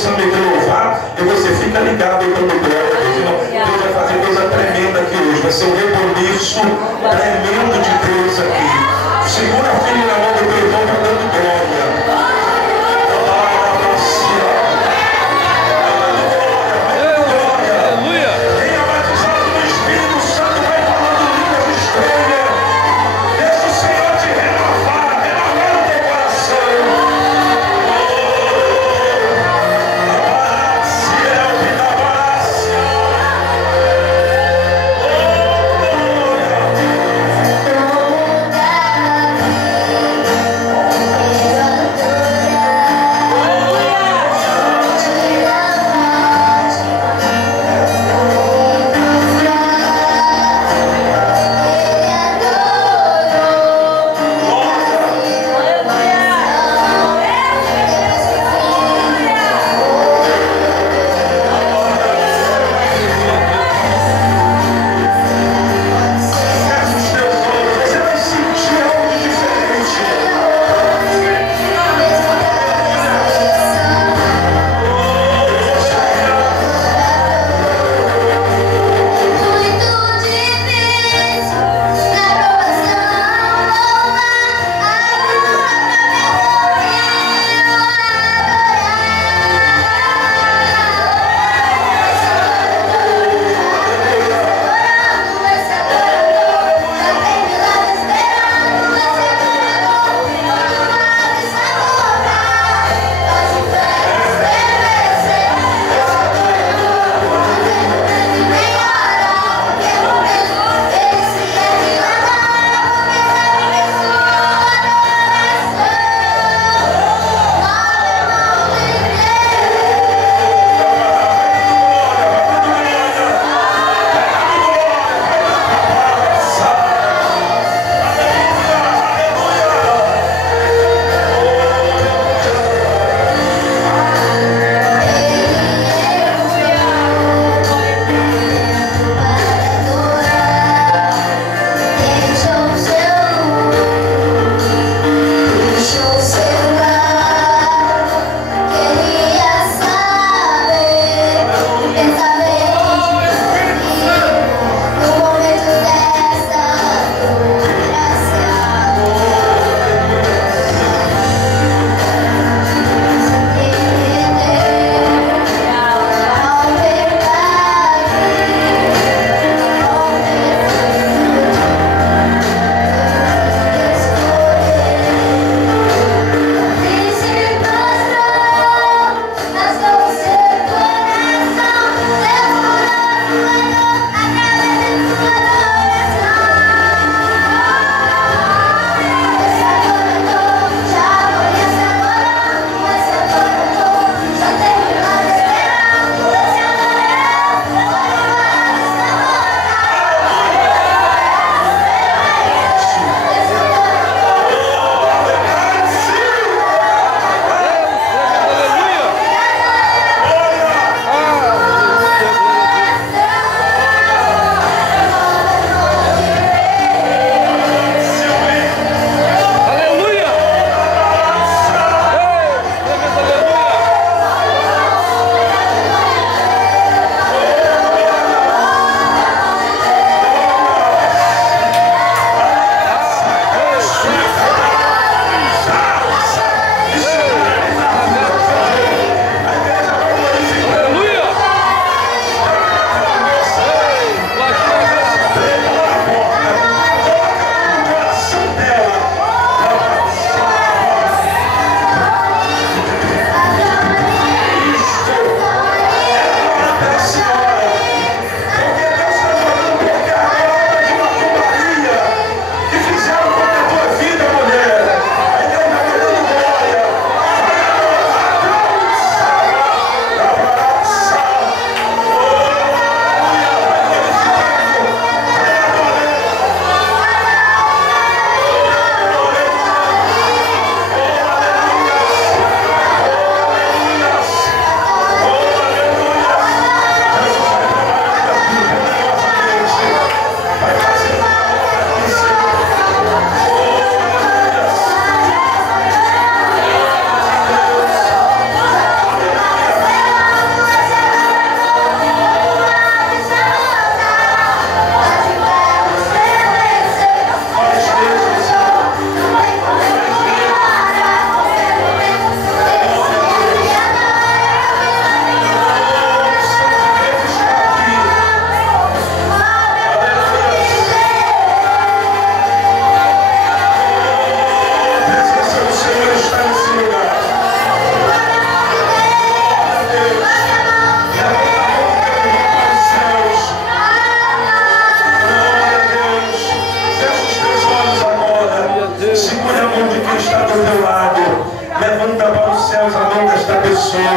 samba e louvar, e você fica ligado aí quando glória a Deus. Irmão, Deus vai fazer coisa tremenda aqui hoje. Vai ser um reboliço tremendo de Deus aqui. Segura a filha na mão do teu irmão, vai dando glória.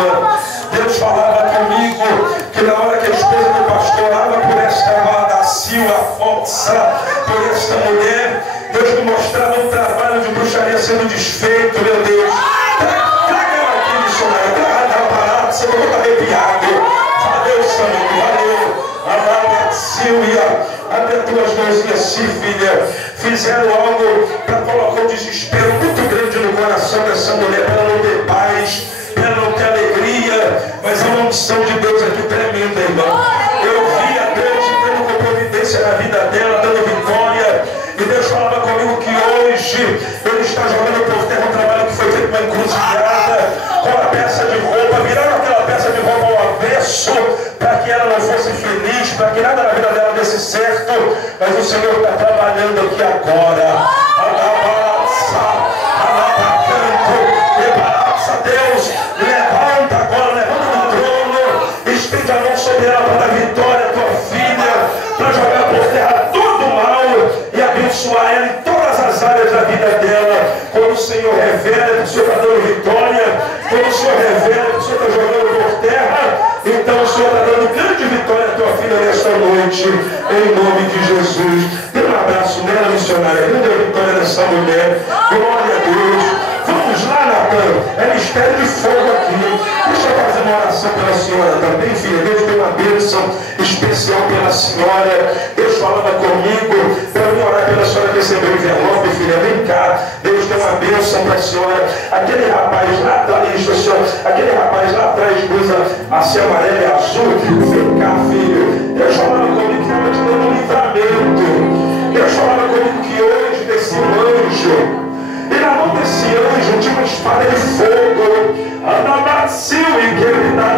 Senhor. Deus falava comigo que na hora que a esposa do pastor orava por esta amada Silva Afonso, por esta mulher, Deus me mostrava um trabalho de bruxaria sendo desfeito, meu Deus. Traga ela aqui, missionário, traga ela parada, você não está arrepiado. Valeu, Senhor, valeu. Amada Silvia, abre as tuas mãozinhas assim, filha. Fizeram algo para colocar um desespero muito grande no coração dessa mulher, para ela não ter paz, para ela não ter alegria, mas é uma unção de Deus aqui tremenda, irmão. Eu vi a Deus dando com providência na vida dela, dando vitória, e Deus falava comigo que hoje Ele está jogando por terra um trabalho que foi feito uma encruzilhada, com a peça de roupa, virando aquela peça de roupa ao avesso, para que ela não fosse feliz, para que nada na vida dela desse certo, mas o Senhor está trabalhando aqui agora. Deus, levanta agora, levanta no trono, estende a mão sobre ela para dar vitória à tua filha, para jogar por terra todo o mal e abençoar ela em todas as áreas da vida dela. Quando o Senhor revela que o Senhor está dando vitória, quando o Senhor revela que o Senhor está jogando por terra, então o Senhor está dando grande vitória à tua filha nesta noite, em nome de Jesus. Dê um abraço nela, missionária, grande vitória dessa mulher. Glória a Deus. Vamos lá, Natan. É mistério de fogo aqui. Deixa eu fazer uma oração pela senhora também, filha. Deus tem uma bênção especial pela senhora. Deus falava comigo para mim orar pela senhora que recebeu o envelope, filha. Vem cá. Deus tem uma bênção para a senhora. Aquele rapaz lá atrás, aquele rapaz lá atrás, blusa assim amarela e azul. Vem cá, filho. Deus falava comigo que estava te dando um livramento. Deus falava comigo que hoje desse anjo. E na mão desse anjo tinha uma espada de fogo. Anabaciu e que ele dá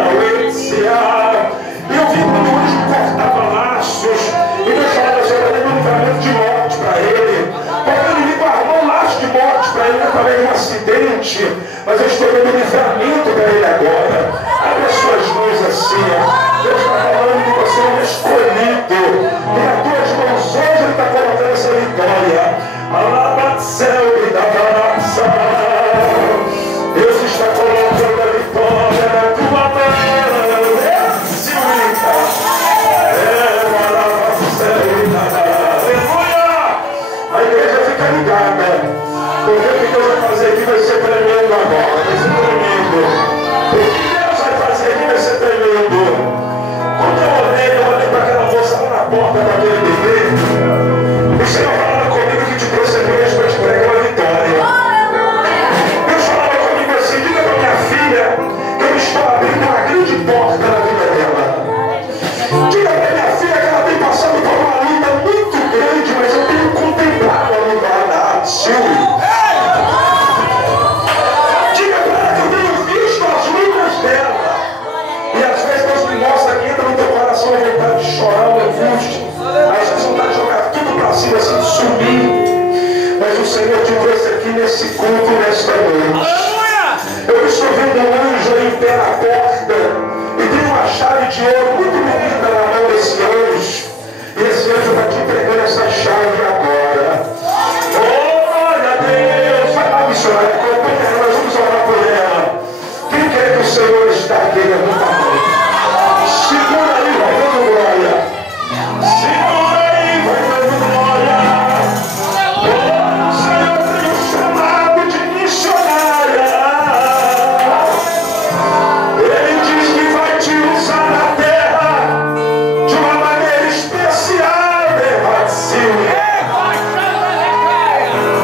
e eu vi quando o anjo cortava laços. E Deus falava assim: eu dei um livramento de morte para ele. Porque o inimigo armou um laço de morte para ele através de um acidente. Mas eu estou dando livramento para ele agora. Abre as suas mãos assim. Deus está falando que você é um escolhido. E nas tuas mãos hoje ele está colocando essa vitória. Alabacel e da balança, Deus está colocando a vitória na tua mão. Aleluia! A igreja fica ligada, porque o que Deus vai fazer aqui vai ser tremendo agora, vai ser tremendo. O que Deus vai fazer aqui vai ser tremendo. Quando eu olhei para aquela moça lá na porta daquele bebê, o Senhor falava comigo que te trouxe aqui hoje para te pregar uma vitória. Deus falava comigo assim: diga para minha filha que eu estou abrindo uma grande porta na vida dela. Diga para minha filha que ela tem passado por uma luta muito grande, mas eu tenho contemplado a luta da Silvia. Diga para ela que eu tenho visto as lutas dela. E às vezes Deus me mostra que entra no teu coração a vontade de chorar, uma angústia. Às vezes vontade de jogar tudo para cima, assim, de sumir. Mas o Senhor te trouxe aqui nesse culto, nesta noite. Eu estou vendo um anjo aí em pé na porta. E tem uma chave de ouro muito bonita na mão desse anjo. E esse anjo está te entregando essa chave agora. Glória a Deus! Vai lá, missionário, acompanha ela, nós vamos orar por ela. Quem quer que o Senhor está aqui, levanta a mão. Segura aí, vai dando glória. Segura aí, vai dando glória. Oh, o Senhor tem um chamado de missionária. Ele diz que vai te usar na terra de uma maneira especial, Silvia.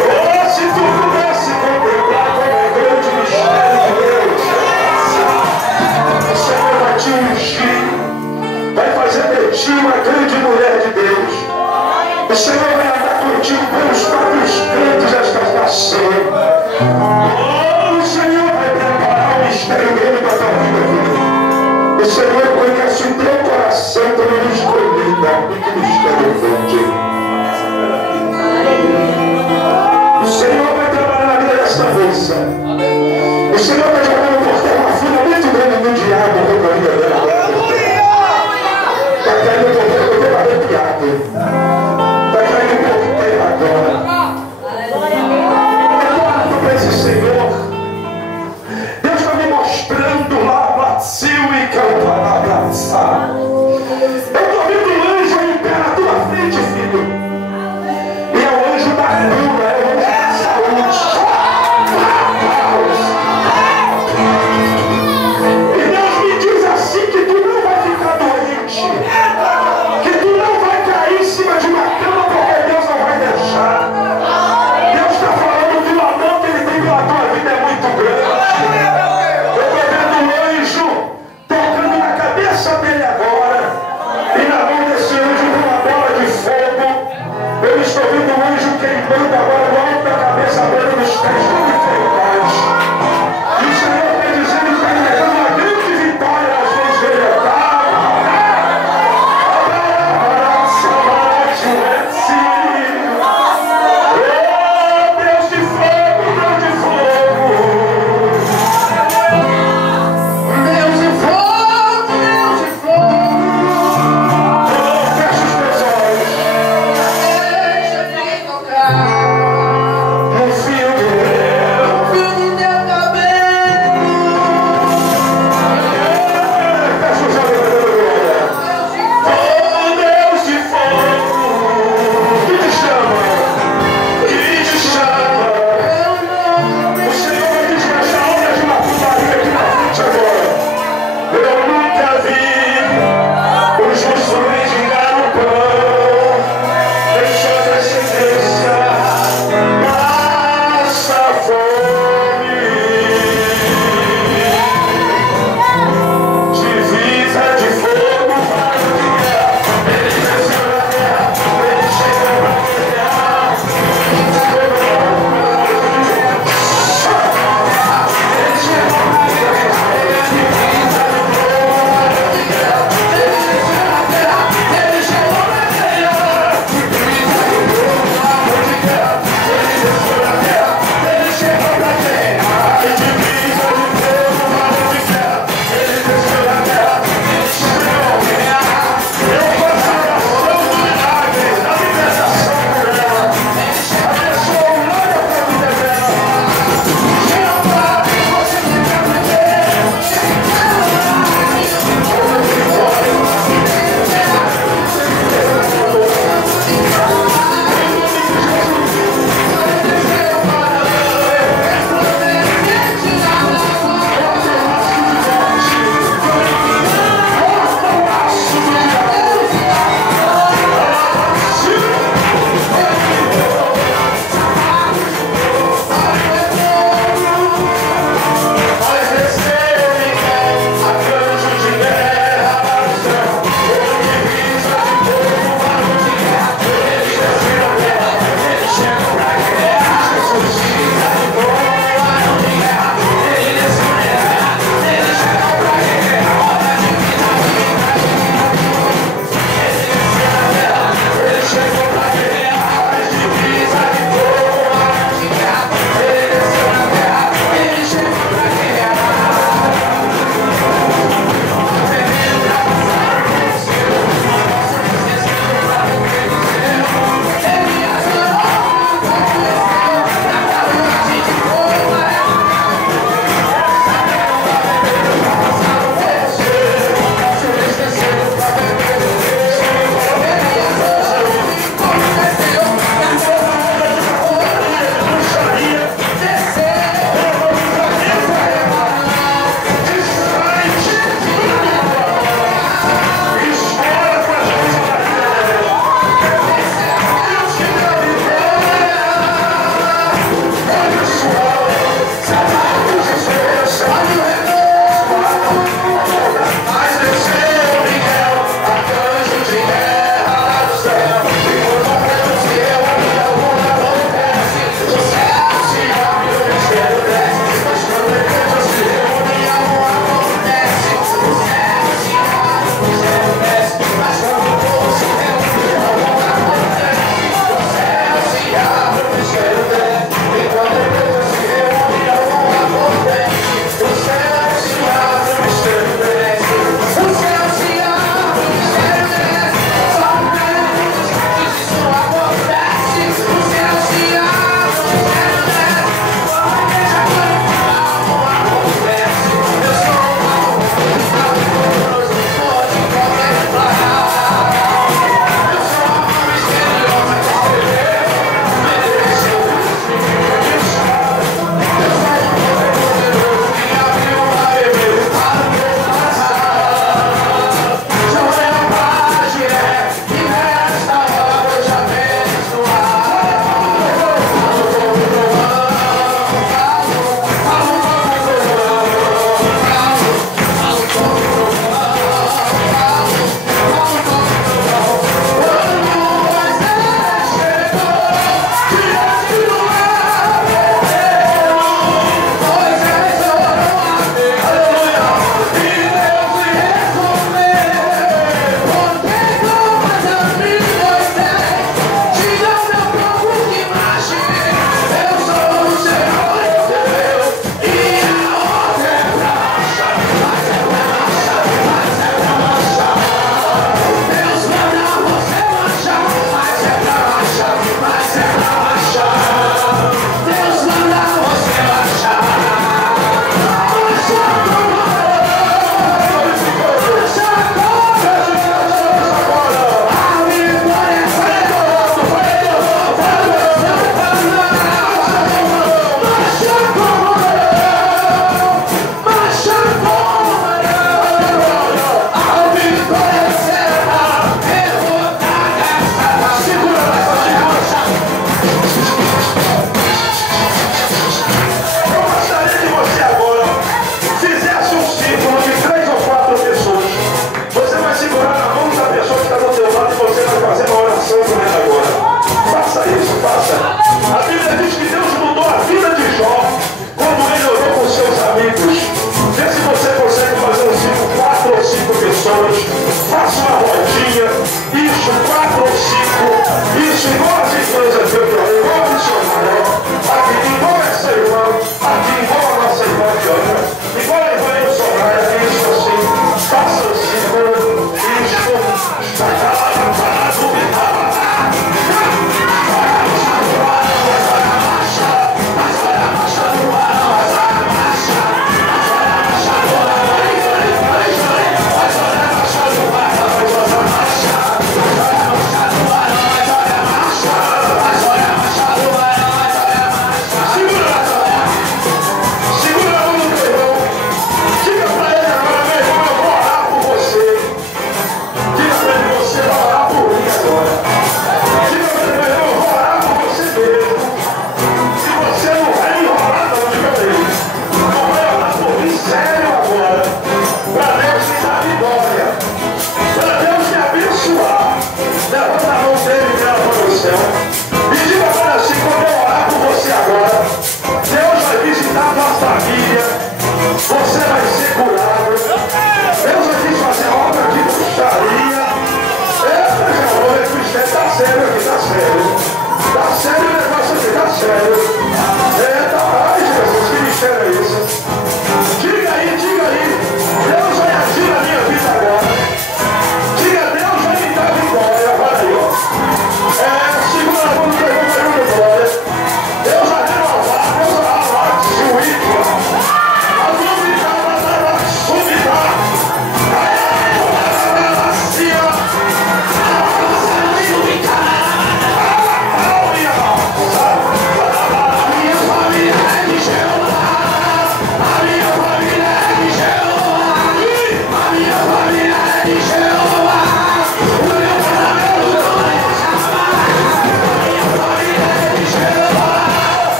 Oh, se tu pudesse contemplar como é grande o mistério de Deus, o Senhor vai te ungir, vai fazer de ti uma grande mulher de Deus. O Senhor vai andar contigo pelos quatro cantos desta nação. Oh, o Senhor vai preparar um mistério grande para a tua vida. O Senhor conhece o teu coração, também escolhido.